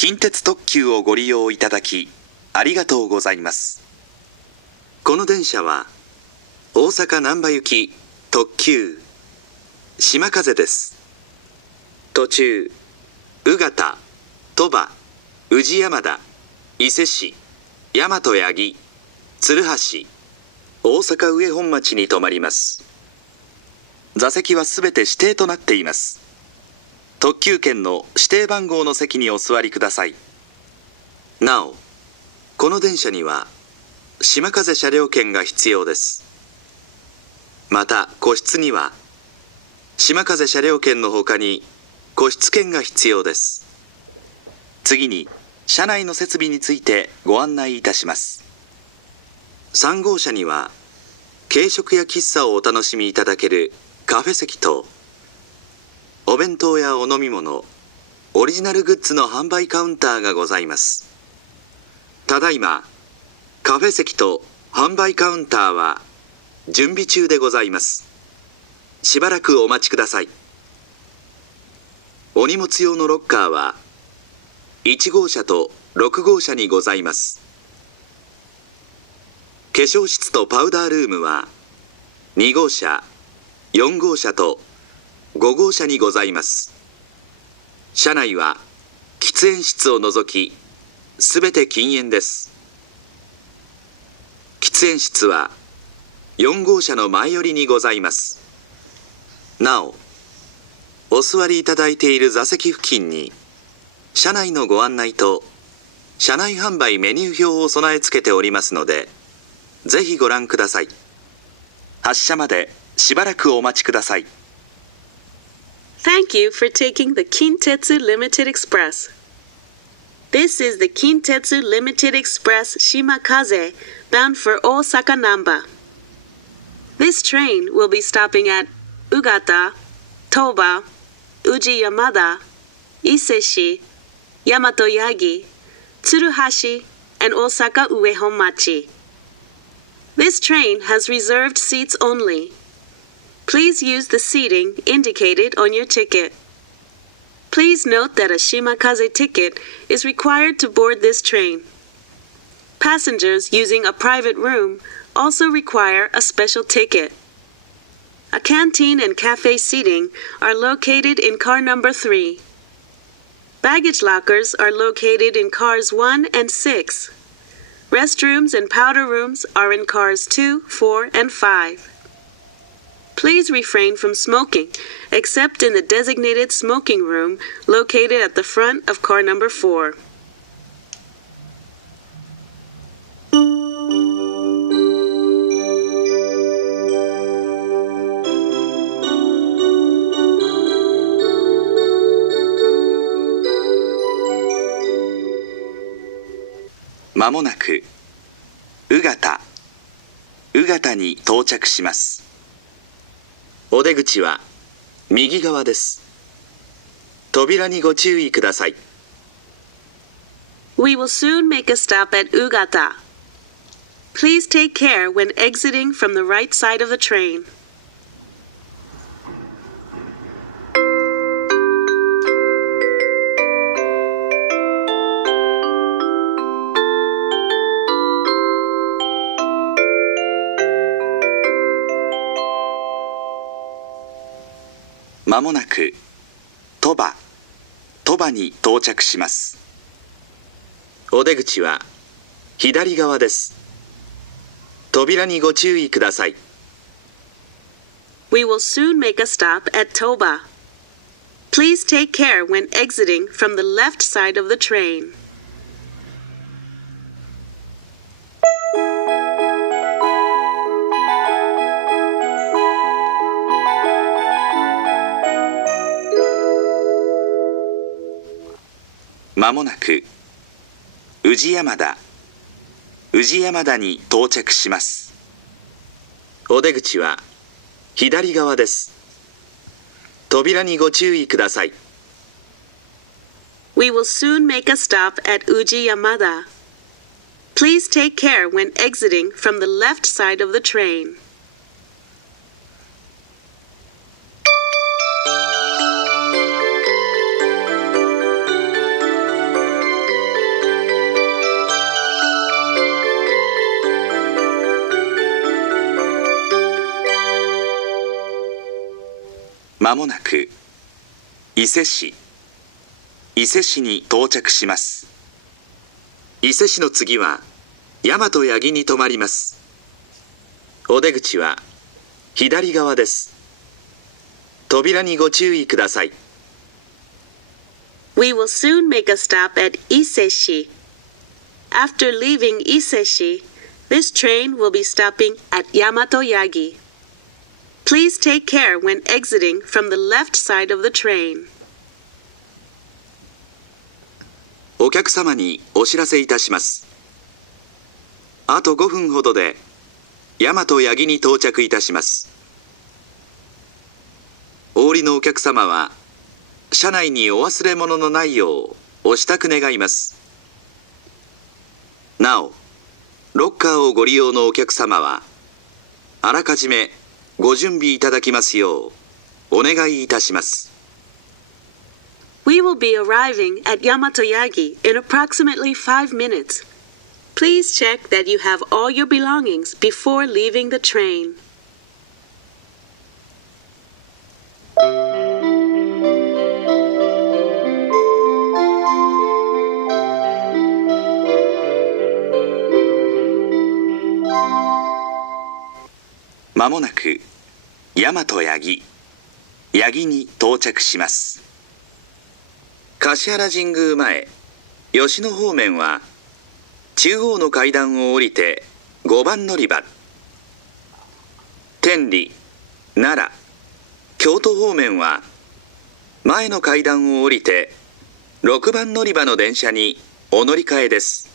近鉄特急をご利用いただきありがとうございます。この電車は大阪難波行き特急しまかぜです。途中宇方、鳥羽、宇治山田、伊勢市、大和八木、鶴橋、大阪上本町に停まります。座席はすべて指定となっています。特急券の指定番号の席にお座りください。なお、この電車には島風車両券が必要です。また個室には島風車両券のほかに個室券が必要です。次に車内の設備についてご案内いたします。3号車には軽食や喫茶をお楽しみいただけるカフェ席とお弁当やお飲み物、オリジナルグッズの販売カウンターがございます。ただいまカフェ席と販売カウンターは準備中でございます。しばらくお待ちください。お荷物用のロッカーは1号車と6号車にございます。化粧室とパウダールームは2号車、4号車と5号車にございます。車内は喫煙室を除きすべて禁煙です。喫煙室は4号車の前寄りにございます。なお、お座りいただいている座席付近に車内のご案内と車内販売メニュー表を備え付けておりますので、ぜひご覧ください。発車までしばらくお待ちください。Thank you for taking the Kintetsu Limited Express. This is the Kintetsu Limited Express Shimakaze bound for Osaka Namba. This train will be stopping at Ugata, Toba, Uji Yamada, Iseshi, Yamato Yagi, Tsuruhashi, and Osaka Uehonmachi. This train has reserved seats only. Please use the seating indicated on your ticket. Please note that a Shimakaze ticket is required to board this train. Passengers using a private room also require a special ticket. A canteen and cafe seating are located in car number 3. Baggage lockers are located in cars 1 and 6. Restrooms and powder rooms are in cars 2, 4, and 5. Please refrain from smoking, except in the designated smoking room located at the front of car number 4. まもなく宇方に到着します。お出口は右側です。扉にご注意ください。We will soon make a stop at Ugata. Please take care when exiting from the right side of the train. まもなく鳥羽に到着します。お出口は左側です。扉にご注意ください。We will soon make a stop at Toba. Please take care when exiting from the left side of the train. まもなく宇治山田に到着します。お出口は左側です。扉にご注意ください。We will soon make a stop at Uji Yamada. Please take care when exiting from the left side of the train. まもなく伊勢市に到着します。伊勢市の次は大和八木に停まります。お出口は左側です。扉にご注意ください。We will soon make a stop at Iseshi. After leaving Iseshi, this train will be stopping at Yamato Yagi. Please take care when exiting from the left side of the train. お客様にお知らせいたします。あと5分ほどで大和八木に到着いたします。お降りのお客様は車内にお忘れ物のないようお支度願います。なお、ロッカーをご利用のお客様はあらかじめご準備いただきますようお願いいたします。We will be arriving at Yamato Yagi in approximately 5 minutes. Please check that you have all your belongings before leaving the train. まもなく大和八木に到着します。橿原神宮前吉野方面は中央の階段を降りて5番乗り場、天理、奈良、京都方面は前の階段を降りて6番乗り場の電車にお乗り換えです。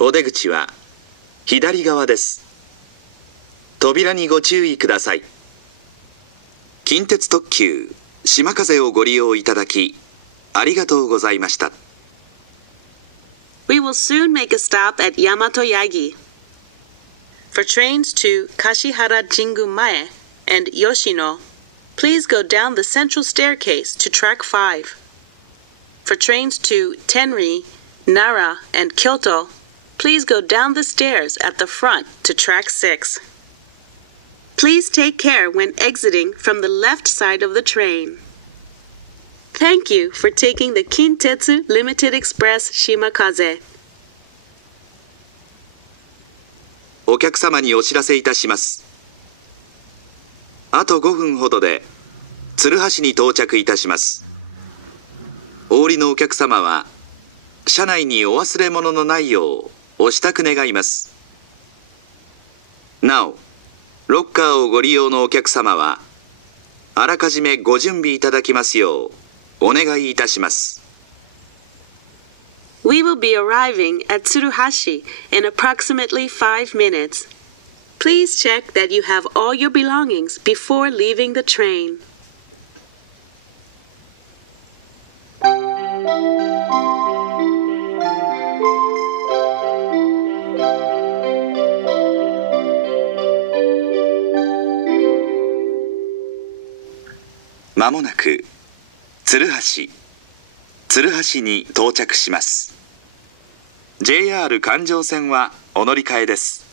お出口は左側です。扉にご注意ください。近鉄特急しまかぜをご利用いただきありがとうございました。We will soon make a stop at Yamato Yagi. For trains to Kashihara Jingu Mae and Yoshino, please go down the central staircase to track 5. For trains to Tenri, Nara, and Kyoto, please go down the stairs at the front to track 6. Please take care when exiting from the left side of the train. Thank you for taking the Kintetsu Limited Express Shimakaze. お客様にお知らせいたします。あと5分ほどで鶴橋に到着いたします。お降りのお客様は車内にお忘れ物のないようお支度願います。なお、ロッカーをご利用のお客様はあらかじめご準備いただきますようお願いいたします。We will be arriving at Tsuruhashi in approximately 5 minutes. Please check that you have all your belongings before leaving the train. まもなく鶴橋に到着します。JR 環状線はお乗り換えです。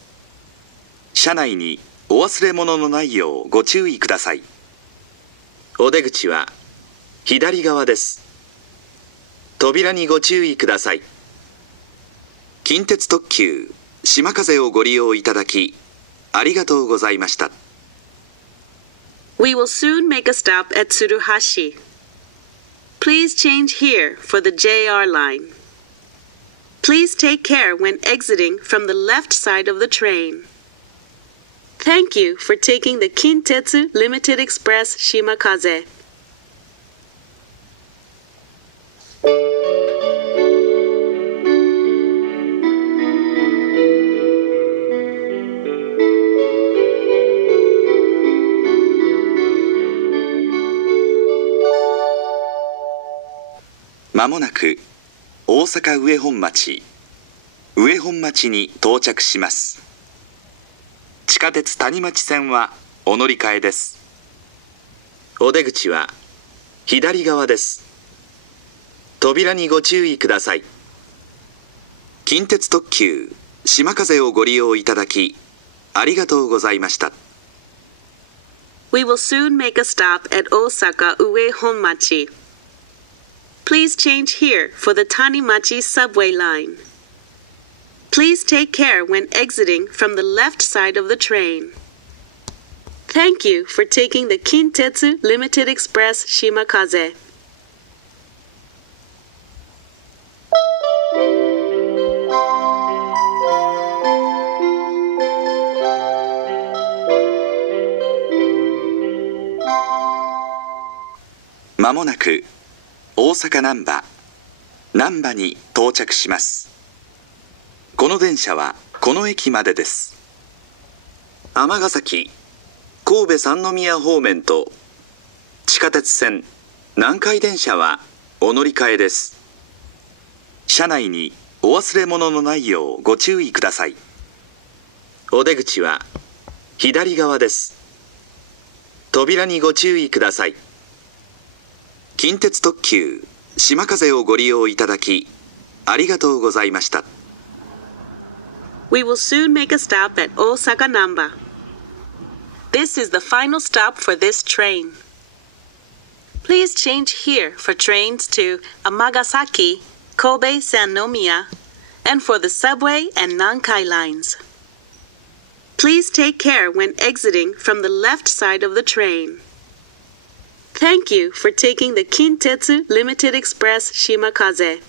車内にお忘れ物のないようご注意ください。お出口は左側です。扉にご注意ください。近鉄特急しまかぜをご利用いただきありがとうございました。We will soon make a stop at Tsuruhashi. Please change here for the JR line. Please take care when exiting from the left side of the train. Thank you for taking the Kintetsu Limited Express Shimakaze. まもなく大阪上本町に到着します。地下鉄谷町線はお乗り換えです。お出口は左側です。扉にご注意ください。近鉄特急しまかぜをご利用いただきありがとうございました。We will soon make a stop at Osaka Ue Honmachi. Please change here for the Tanimachi subway line. Please take care when exiting from the left side of the train. Thank you for taking the Kintetsu Limited Express Shimakaze. まもなく大阪難波に到着します。この電車はこの駅までです。尼崎、神戸三宮方面と地下鉄線南海電車はお乗り換えです。車内にお忘れ物のないようご注意ください。お出口は左側です。扉にご注意ください。近鉄特急しまかぜをご利用いただきありがとうございました。We will soon make a stop at Osaka Namba. This is the final stop for this train. Please change here for trains to Amagasaki, Kobe Sannomiya, and for the subway and Nankai lines. Please take care when exiting from the left side of the train. Thank you for taking the Kintetsu Limited Express Shimakaze.